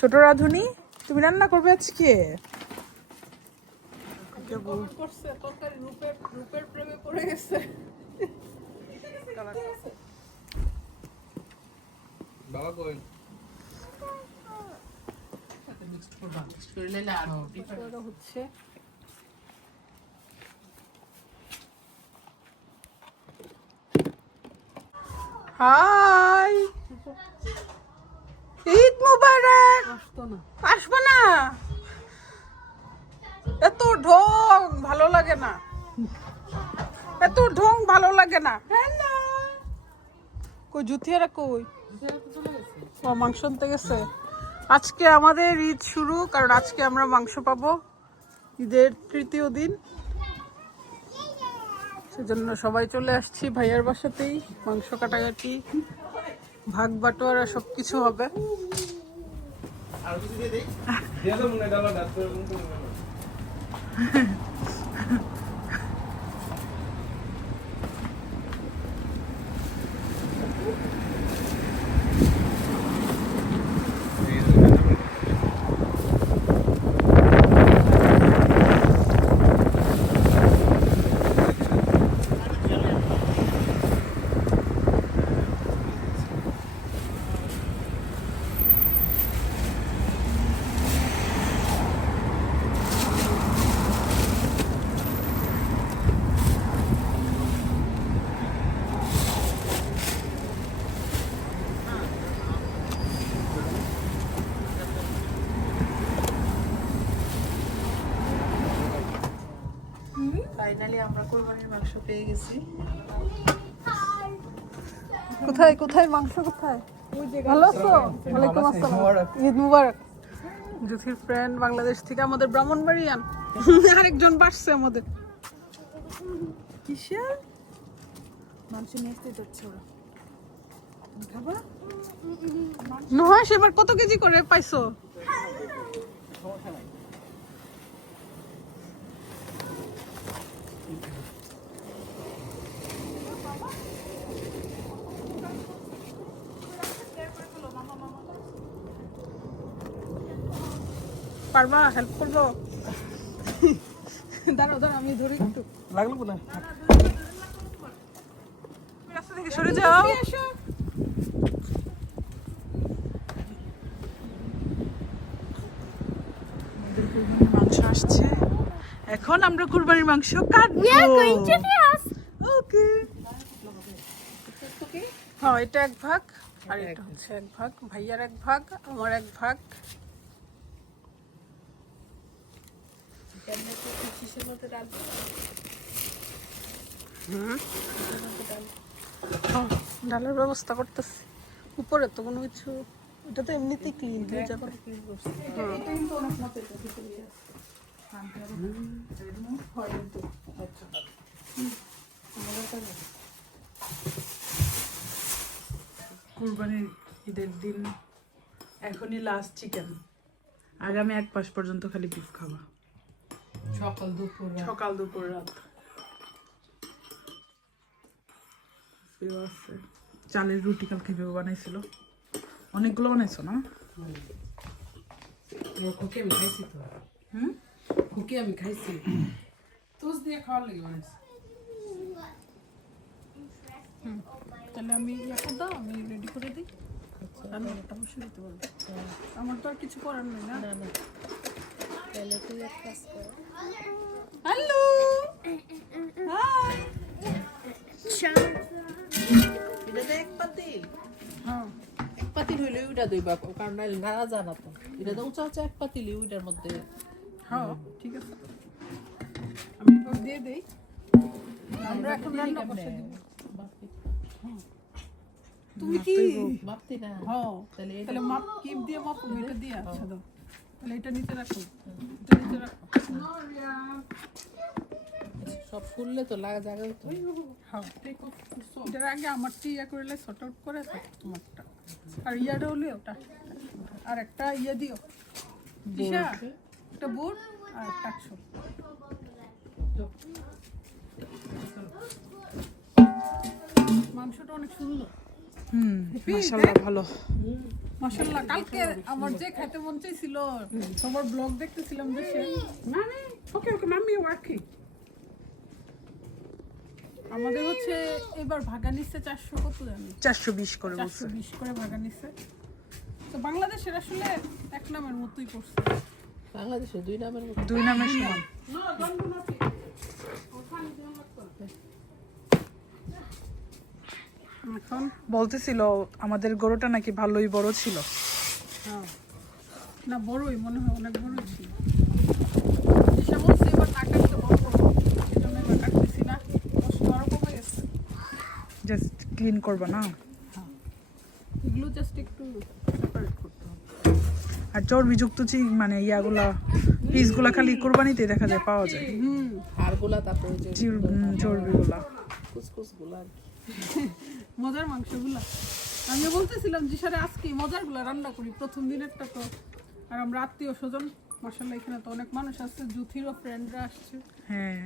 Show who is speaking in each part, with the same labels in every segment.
Speaker 1: ছোট রাধুনি তুমি রান্না করবে আজকে? হচ্ছে। হাই! ঈদ মুবারক।
Speaker 2: আসতো না।
Speaker 1: আসব না। এত ঢং ভালো লাগে না। এত ঢং ভালো লাগে না। কই জুথিয়ারা কই? ও মাংস আনতে গেছে। আজকে আমাদের ঈদ শুরু কারণ আজকে আমরা মাংস পাবো। ঈদের তৃতীয় দিন। সেজন্য সবাই চলে আসছি ভাইয়ার বাসাতেই মাংস কাটাকাটি। ভাগ বাটোয়ারা সব কিছু হবে।
Speaker 3: আর কিছু দিয়ে দেই? দিয়ে দাও মনে ডালা ডাক করে মনে করো
Speaker 2: ফাইনালি আমরা কোরবানির মাংস পেয়ে গেছি।
Speaker 1: কোথায় কোথায় মাংস কোথায়? ভালো আছো? ওয়ালাইকুম আসসালাম। ঈদ মুবারক। জুথির ফ্রেন্ড বাংলাদেশ থেকে আমাদের ব্রাহ্মণবাড়িয়ান। আরেকজন বাসছে আমাদের। কিসের
Speaker 2: মাংস নিয়ে আসতে যাচ্ছে ওরা।
Speaker 1: নহাস এবার কত কেজি করে পাইছো? পারবা? হেল্প করব? দাঁড়াও দাঁড়াও আমি ধরি একটু।
Speaker 3: লাগল না
Speaker 1: রাস্তা থেকে সরে যাও। মাংস আসছে। এখন আমরা কুরবানির মাংস কাটবো। ওকে হ্যাঁ এটা এক ভাগ আর এটা হচ্ছে এক ভাগ ভাইয়ার এক ভাগ আমার এক ভাগ
Speaker 2: কিসের মধ্যে রাখব
Speaker 1: হ্যাঁ, ডালের ব্যবস্থা করতেছি। উপরে তো কোনো কিছু এটা তো এমনিতেই ক্লিন হয়ে। যাবে হ্যাঁ।
Speaker 2: হয়
Speaker 1: কুরবানির ঈদের দিন এখনই লাস্ট চিকেন আগামী এক মাস পর্যন্ত খালি বিফ খাওয়া
Speaker 2: সকাল দুপুর
Speaker 1: সকাল দুপুর রাত। চালের রুটি কালকে ভেবে বানাইছিল। অনেকগুলো বানাইছো না?
Speaker 2: খুকি আমি খাইছি তো।
Speaker 1: হুম?
Speaker 2: খুকি আমি খাইছি। তোজ দিয়ে খাওয়ার লেগে বানাইছি।
Speaker 1: তাহলে আমি করে দাও আমি রেডি করে দিই। রান্নাটা বসে দিতে আমার তো আর কিছু করার নেই না।
Speaker 2: তাহলে তুই এক কাজ কর।
Speaker 1: হ্যালো। হাই।
Speaker 2: এটাতে এক পাতিল
Speaker 1: হ্যাঁ।
Speaker 2: এক পাতিল হইলে ওইটা দইবা কারণ নাইলে নাড়া জানা তো। এটা তো উঁচা উঁচা এক পাতিল ওইটার মধ্যে।
Speaker 1: হ্যাঁ ঠিক আছে। আমি দিয়ে দেই। আমরা এখন রান্না বসে দিব। তুমি কি?
Speaker 2: না।
Speaker 1: হ্যাঁ।
Speaker 2: তাহলে
Speaker 1: তাহলে মাপ কিপ দিয়ে মাপ এটা দিয়ে আচ্ছা দাও। তাহলে এটা নিতে রাখো। এটা নিতে রাখো।
Speaker 2: সব ফুললে তো লাগা জায়গা হতো
Speaker 1: হ্যাঁ এটার আগে আমারটি ইয়া করলে শর্ট আউট করে তোমারটা। আর ইয়াটা হলে ওটা। আর একটা ইয়ে দিও। দিশা একটা বোর্ড আর একটা একশো মাংসটা অনেক সুন্দর। হুম মাশাআল্লাহ ভালো। মাশাল্লাহ কালকে আমার যে খাইতে মন চাইছিল সবার ব্লগ দেখতেছিলাম দেশে মানে ওকে ওকে মাম্মি ওয়ার্কিং আমাদের হচ্ছে এবার ভাগা নিচ্ছে চারশো কত জানি?
Speaker 4: চারশো বিশ করে
Speaker 1: চারশো
Speaker 4: বলছে
Speaker 1: বিশ করে ভাগা নিচ্ছে। তো বাংলাদেশের আসলে এক নামের মতোই করছে।
Speaker 2: বাংলাদেশে দুই নামের মতো।
Speaker 4: দুই নামের সমান।
Speaker 1: এখন?
Speaker 4: বলতেছিল আমাদের গরুটা নাকি ভালোই বড় ছিল।
Speaker 1: হ্যাঁ। না বড়ই মনে হয় অনেক বড়ই ছিল।
Speaker 4: জাস্ট ক্লিন করব না?
Speaker 1: এগুলো জাস্ট একটু সেপারেট করতে হবে।
Speaker 4: আর চর্বিযুক্ত চিং মানে ইয়াগুলা পিসগুলা খালি কোরবানিতে দেখা যায় পাওয়া যায়।
Speaker 1: হুম।
Speaker 2: হাড়গুলা তারপরে
Speaker 4: চর্বিগুলা।
Speaker 2: কুচকুচগুলা আর কি।
Speaker 1: মজার মাংসগুলা। আমি বলতেছিলাম যে সারে আজকে মজারগুলা রান্না করি প্রথম দিনেরটা তো। আর আমরা আত্মীয় স্বজন মাসাল্লাহ এখানে তো অনেক মানুষ আসছে জুথিরও ফ্রেন্ডরা আসছে।
Speaker 4: হ্যাঁ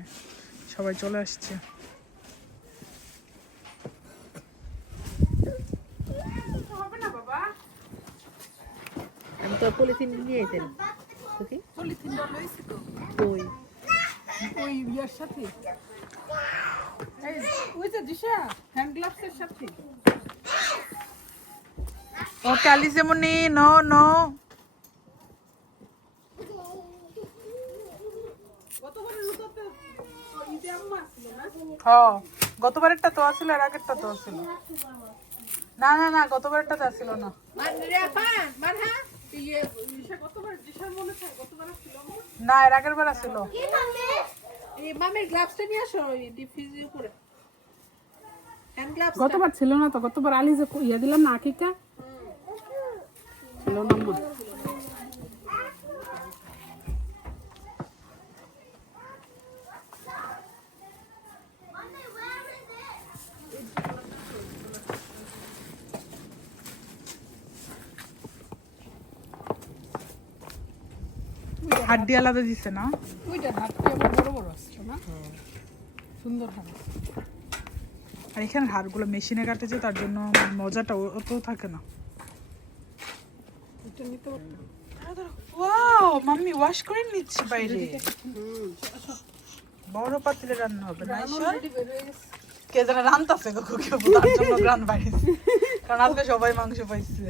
Speaker 4: সবাই চলে আসছে।
Speaker 1: হবে না বাবা।
Speaker 2: আমি তো পলিথিন নিয়ে
Speaker 1: পলিথিনটা লইছি তো।
Speaker 2: ওই।
Speaker 1: ওই ইয়ার সাথে। ওই যে দিশা হ্যান্ড গ্লাভসের সাথে।
Speaker 4: ওকে আলিজেমনি নো নো। গতবারেরটা তো আছিল আর আগেরটা তো আছিল না না না গতবারেরটা তো আছিল না।
Speaker 1: ইয়ে দিশা কতবার দিশার মনে থাকে কতবার ছিল আমার
Speaker 4: না এর আগের বার আছিল
Speaker 2: এই মামের গ্লাভসটা নিয়ে আসো
Speaker 1: গতবার ছিল না তো গতবার আলি যে ইয়ে দিলাম না আকিকা? ছিল না মা
Speaker 4: হাড্ডি আলাদা দিছে না?
Speaker 1: বড় আসছে না সুন্দর হাত
Speaker 4: আর এখানে হাড়গুলো মেশিনে কাটেছে তার জন্য মজাটা অত থাকে না।
Speaker 1: এটা নিতে
Speaker 4: ওয়াও মাম্মি ওয়াশ করে নিচ্ছে বাইরে। বড় পাতিলে রান্না হবে না কে জানে রান্তাছে গো কুকিও তার জন্য বাইরেছে কারণ আজকে সবাই মাংস পাইছে।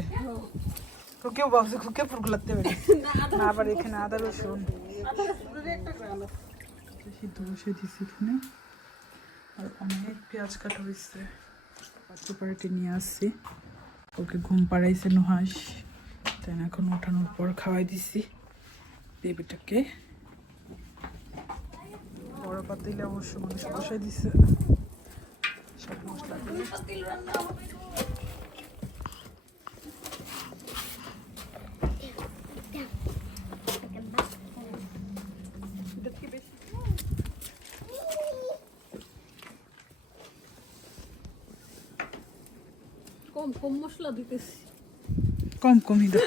Speaker 4: কুকিও ভাবছে কুকে ফুরগুলাতে বেরিয়েছে না আবার এখানে আদা রসুন।
Speaker 1: আছে
Speaker 4: সিদ্ধ বসে দিছি এখানে। আর অনেক পেঁয়াজ কাটা হয়েছে। সুপারিটি নিয়ে আসছি। ওকে ঘুম পাড়াইছে নুহাস তাই এখন ওঠানোর পর খাওয়াই দিছি বেবিটাকে। বড় পাতিলে অবশ্য মাংস বসাই দিছে। সব মশলা দিয়ে।
Speaker 1: কম মশলা দিতেছি।
Speaker 4: কম কমই দাও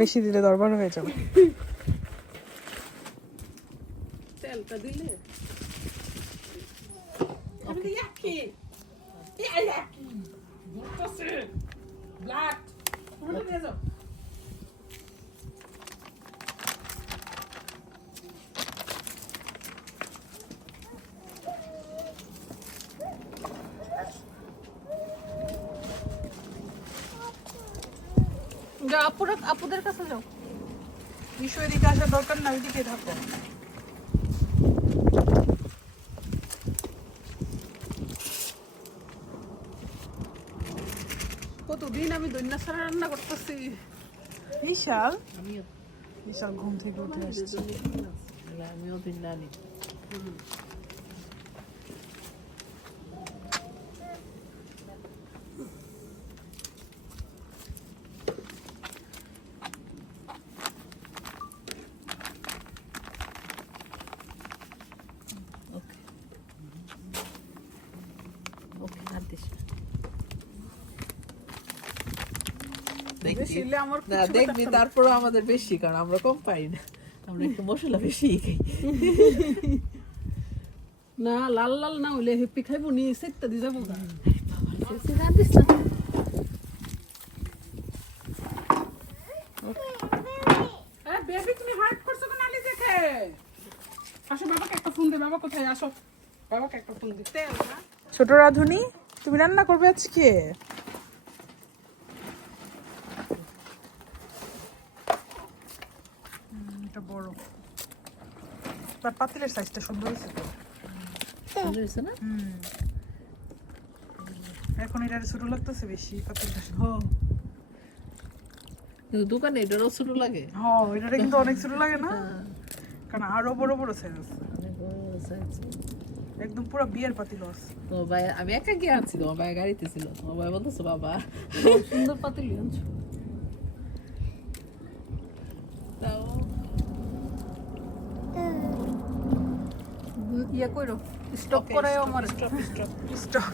Speaker 4: বেশি দিলে দরবার হয়ে যাবে।
Speaker 1: তেলটা দিলে? যাও। আপুরা আপুদের কাছে যাও।
Speaker 4: ইস্যু এদিকে আসার দরকার না ওইদিকে থাকো।
Speaker 1: কতদিন আমি দৈন্য ছাড়া রান্না করতেছি?
Speaker 4: বিশাল। বিশাল ঘুম থেকে উঠে আসছে।
Speaker 2: আমিও দিন না দেখবি তারপর আমাদের বেশি কারণ আমরা কম পাই না। আমরা একটু মশলা বেশি খাই।
Speaker 1: না লাল লাল না হইলে হেপি খাইব নি সেটটা দিয়ে যাব
Speaker 4: ছোট রাধুনি তুমি রান্না করবে আজকে? বাট পাতিলের সাইজটা সুন্দর হয়েছে তো।
Speaker 2: সুন্দর হয়েছে না?
Speaker 4: এখন এটা ছোট লাগতেছে বেশি পাতিলটা
Speaker 2: কিন্তু দোকানে এটারও ছোট লাগে।
Speaker 4: হ্যাঁ কিন্তু অনেক ছোট লাগে না? কারণ আরও বড় বড় সাইজ আছে।
Speaker 2: অনেক বড় বড় size।
Speaker 4: একদম পুরো বিয়ের পাতিল আছে।
Speaker 2: ভাই আমি একা গিয়ে আনছি তোমার ভাই গাড়িতে ছিল। তোমার ভাই বলতেছো বাবা। সুন্দর পাতিলি আনছো।
Speaker 1: ইয়ে করো স্টপ করে আমার
Speaker 2: স্টপ স্টপ
Speaker 4: স্টপ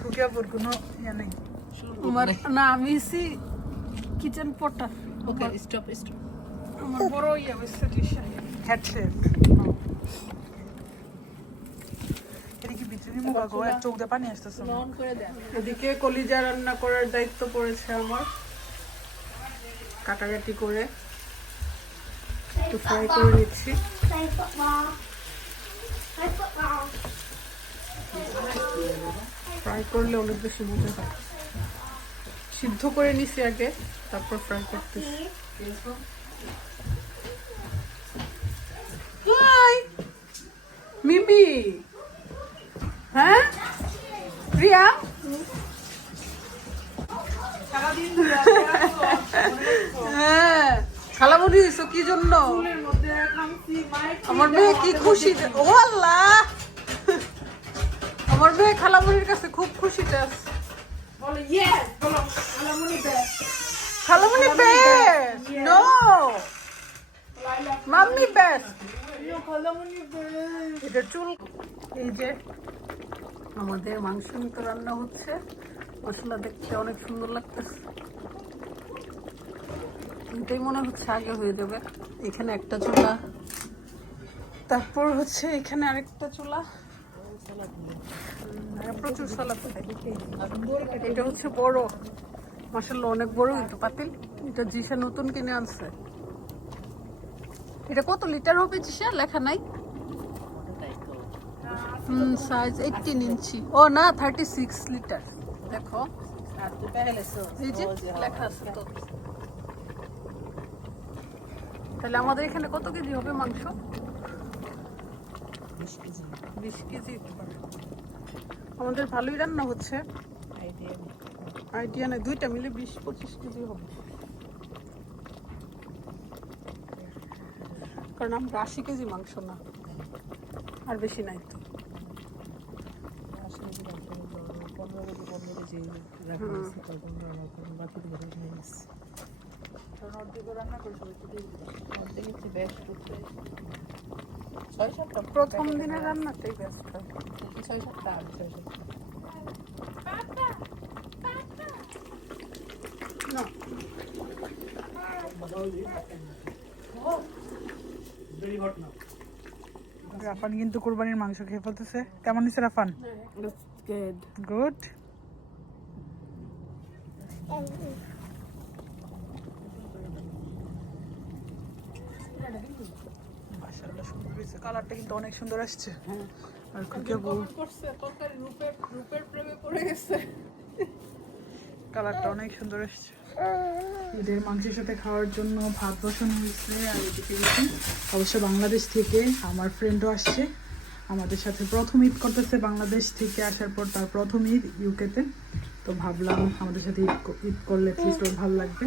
Speaker 4: খুকিয়াপুর কোনো ইয়ে নেই
Speaker 1: আমার না আমি C kitchen Potter
Speaker 2: okay stop stop
Speaker 1: আমার বড় ইয়ে হচ্ছে টিশা
Speaker 4: হেড শেফ
Speaker 1: এদিকে কলিজা রান্না করার দায়িত্ব পড়েছে আমার কাটাকাটি করে একটু ফ্রাই করে নিচ্ছি ফ্রাই করলে অনেক বেশি মজা হয়। সিদ্ধ করে নিছি আগে, তারপর ফ্রাই করতেছি। হাই! মিমি! হ্যাঁ? রিয়া? হ্যাঁ। খালামুড়ি হইছো কি জন্য? আমার মেয়ে কি খুশি ও আল্লাহ! আমার মেয়ে খালামুনির কাছে খুব খুশিতে আছে খালামুড়ি বেস্ট নো মাম্মি বেস্ট এটা চুল এই যে আমাদের মাংস মতো রান্না হচ্ছে। মশলা দেখতে অনেক সুন্দর লাগতেছে। এটাই মনে হচ্ছে আগে হয়ে যাবে। এখানে একটা চুলা। তারপর হচ্ছে এখানে আরেকটা চুলা। প্রচুর সালাদ। এটা হচ্ছে বড়। মাসাল্লাহ অনেক বড় কিন্তু পাতিল। এটা জিসা নতুন কিনে আনছে। এটা কত লিটার হবে জিসা লেখা নাই। হুম সাইজ এইটিন ইঞ্চি। ও না থার্টি সিক্স লিটার। দেখো। এই যে, লেখা আছে তাহলে আমাদের এখানে কত কেজি হবে মাংস? বিশ কেজি পারে। আমাদের ভালোই রান্না হচ্ছে।
Speaker 2: আইডিয়া
Speaker 1: আইডিয়া নেই। দুইটা মিলে বিশ পঁচিশ কেজি হবে। কারণ আমরা আশি কেজি মাংস না। আর বেশি নাই তো।
Speaker 2: বেশ করতে। ছয়
Speaker 1: প্রথম দিনের রান্নাটাই বেস্ট হয়
Speaker 2: ছয় সাতটা আর ছয় সাতটা
Speaker 1: না।
Speaker 4: রাফান কিন্তু কোরবানির মাংস খেয়ে ফেলতেছে। কেমন হয়েছে রাফান?
Speaker 1: Good.
Speaker 4: গুড মাশাআল্লাহ সুন্দর হয়েছে। কালারটা কিন্তু অনেক সুন্দর আসছে। আর খুকিয়াপু
Speaker 1: করছে? তরকারি রূপের রূপের প্রেমে পড়ে গেছে।
Speaker 4: কালারটা অনেক সুন্দর এসছে ঈদের মাংসের সাথে খাওয়ার জন্য ভাত বসানো হয়েছে। আর এদিকে দেখি অবশ্য বাংলাদেশ থেকে আমার ফ্রেন্ডও আসছে। আমাদের সাথে প্রথম ঈদ করতেছে বাংলাদেশ থেকে। আসার পর তার প্রথম ঈদ ইউকেতে তো। ভাবলাম আমাদের সাথে ঈদ ঈদ করলে অ্যাটলিস্ট ওর ভালো লাগবে।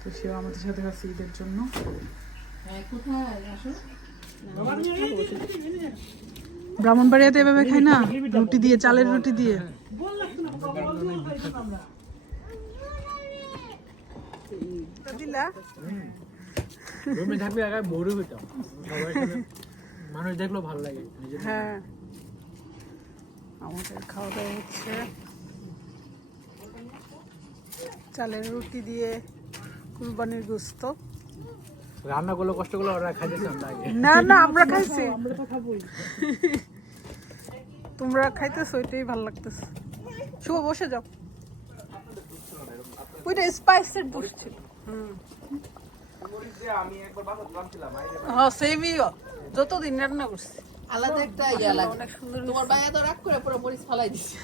Speaker 4: তো সেও আমাদের সাথে আছে ঈদের জন্য।
Speaker 2: হ্যাঁ
Speaker 4: ব্রাহ্মণবাড়িয়াতে এভাবে খাই না? রুটি দিয়ে চালের রুটি দিয়ে।
Speaker 3: রুমে থাকলে একা বোরই হইতাম মানুষ দেখলেও ভালো লাগে।
Speaker 1: হ্যাঁ। আমাদের খাওয়া দাওয়া হচ্ছে। চালের রুটি দিয়ে কুরবানির গোস্ত।
Speaker 3: রান্না করলে কষ্ট করলে ওরা খাইতেছে
Speaker 4: না না আমরা খাইছি।
Speaker 1: তোমরা খাইতেছো এটাই ভালো লাগতেছে। শুভ বসে যাও। ওইটা স্পাইসের বসছিল
Speaker 3: আমি একবার বাসা ছিলাম
Speaker 1: হ্যাঁ সেমই যতদিন রান্না করছি।
Speaker 2: আলাদা একটা ইয়া লাগে।
Speaker 1: অনেক সুন্দর
Speaker 2: তোমার বাইয়া তো রাগ করে পুরো মরিচ ফালাই দিছে।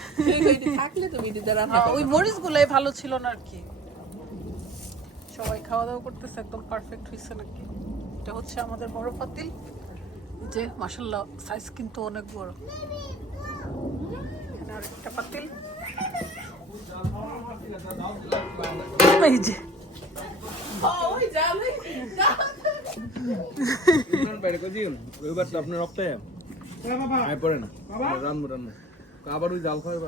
Speaker 2: এইটা থাকলে তুমি দিতে রান্না
Speaker 1: হ্যাঁ, ওই মরিচগুলাই ভালো ছিল না আর কি। সবাই খাওয়া দাওয়া করতেছে একদম পারফেক্ট হয়েছে নাকি? এটা হচ্ছে আমাদের বড় পাতিল যে মাসাল্লাহ সাইজ কিন্তু অনেক বড়। আরেকটা পাতিল এই যে।
Speaker 5: আপনার পড়ে না রান্নু রান্নু আবার ওই জাল খাওয়াই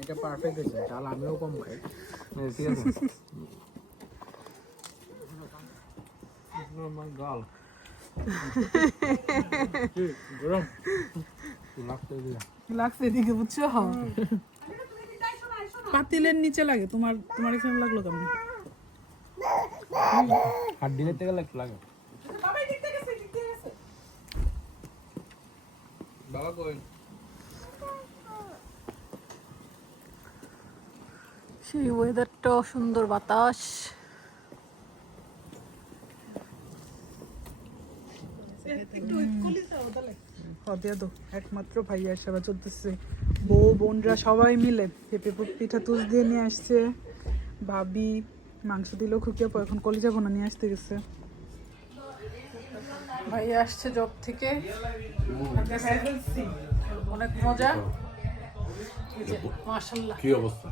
Speaker 3: এটা পারফেক্ট হয়েছে চাল আমিও কম খাই।
Speaker 5: ঠিক আছে। গাল।
Speaker 3: গরম?
Speaker 1: লাগছে এদিকে? বুঝছ? পাতিলের নিচে লাগে তোমার তোমার এখানে লাগল কেমন?
Speaker 3: দিনের থেকে একটু লাগে।
Speaker 5: বাবা কই?
Speaker 1: সেই ওয়েদারটাও সুন্দর বাতাস।
Speaker 4: একমাত্র ভাইয়ার সেবা চলতেছে। বউ বোনরা সবাই মিলে পেঁপে পিঠা তুষ দিয়ে নিয়ে আসছে। ভাবি মাংস দিলেও খুকিয়ে পর এখন কলিজা বোনা নিয়ে আসতে গেছে।
Speaker 1: ভাই আসছে জব থেকে। অনেক মজা।
Speaker 6: কি অবস্থা?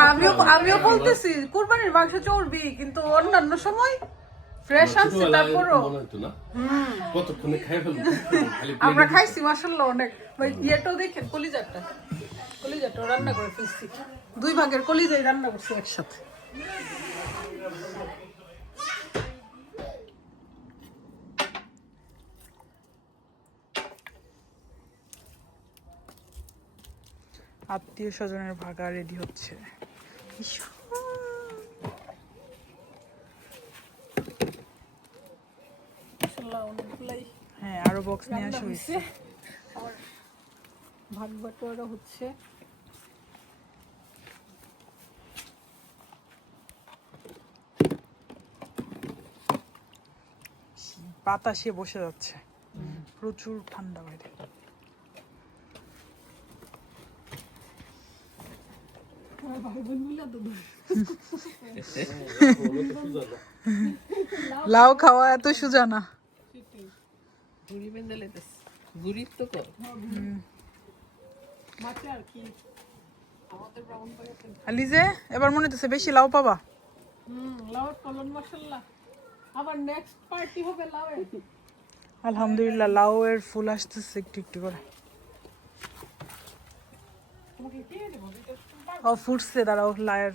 Speaker 1: আমিও আমিও বলতেছি কুরবানির মাংস চর্বি কিন্তু অন্যান্য সময় ফ্রেশ আনছি তারপরও।
Speaker 6: না? কতক্ষণে খাই ফেলব?
Speaker 1: আমরা খাইছি মাশাল্লাহ অনেক। ওই ইয়েটাও দেখেন কলিজাটা। কলিজাটাও রান্না করে ফেলছি। দুই ভাগের কলিজাই রান্না করছি একসাথে।
Speaker 4: আত্মীয় স্বজনের ভাগা রেডি হচ্ছে। হ্যাঁ আরও বক্স নিয়ে আসা হয়েছে
Speaker 1: হয়েছে আর ভাগ বাটোয়ারা হচ্ছে।
Speaker 4: বাতাসে বসে যাচ্ছে। প্রচুর ঠান্ডা বাইরে। লাউ খাওয়া এত সোজা না। আলিজে এবার মনে হচ্ছে বেশি লাউ পাবা।
Speaker 1: হুম লাউয়ের কলন মাশাল্লাহ আবার নেক্সট পার্টি
Speaker 4: আলহামদুলিল্লাহ লাউ এর ফুল আসতেছে একটু একটু করে। ও ফুটছে দাঁড়াও লায়ের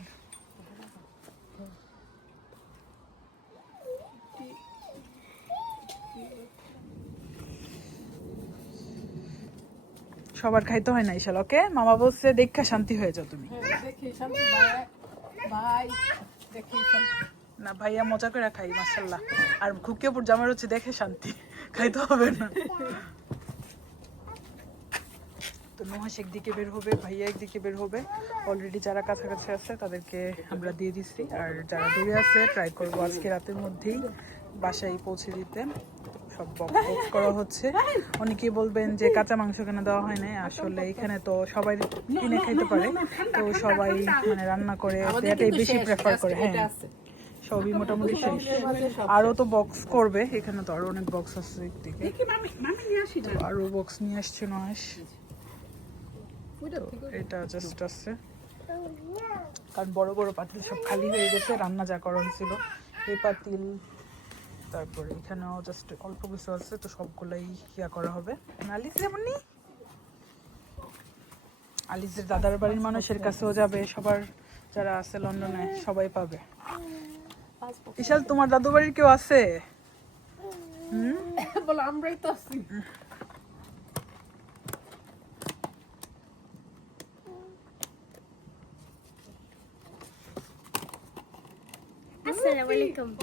Speaker 4: সবার খাইতে হয় না ইশাল ওকে? মামা বলছে দেখা শান্তি হয়ে যাও তুমি।
Speaker 1: হ্যাঁ,
Speaker 4: না ভাইয়া মজা করে খাই মাসাল্লাহ আর খুকিয়াপুর জামার হচ্ছে দেখে শান্তি খাইতে হবে না। তো নুহাস একদিকে বের হবে ভাইয়া একদিকে বের হবে। অলরেডি যারা কাছাকাছি আছে তাদেরকে আমরা দিয়ে দিচ্ছি। আর যারা দূরে আছে ট্রাই করব আজকে রাতের মধ্যেই বাসায় পৌঁছে দিতে। সব বক্স বক্স করা হচ্ছে। অনেকেই বলবেন যে কাঁচা মাংস কেন দেওয়া হয় না আসলে এখানে তো সবাই কিনে খাইতে পারে। তো সবাই মানে রান্না করে এটাই বেশি প্রেফার করে। হ্যাঁ। সবই মোটামুটি শেষ। আরও তো বক্স করবে। এখানে তো আরও অনেক বক্স আছে একদিকে।
Speaker 1: দেখি মামি মামি নিয়ে আসি
Speaker 4: তো আরও বক্স নিয়ে আসছে নয় এটা জাস্ট আছে। কারণ বড় বড় পাতিল সব খালি হয়ে গেছে রান্না যা করা হয়েছিল এই পাতিল তারপরে এখানেও জাস্ট অল্প কিছু আছে তো সবগুলাই ইয়া করা হবে। আলিস যেমনি আলিসের দাদার বাড়ির মানুষের কাছেও যাবে সবার যারা আছে লন্ডনে সবাই পাবে। বিশাল তোমার দাদু বাড়ির কেউ আছে?
Speaker 1: বলো আমরাই তো আছি।
Speaker 7: আসসালামু আলাইকুম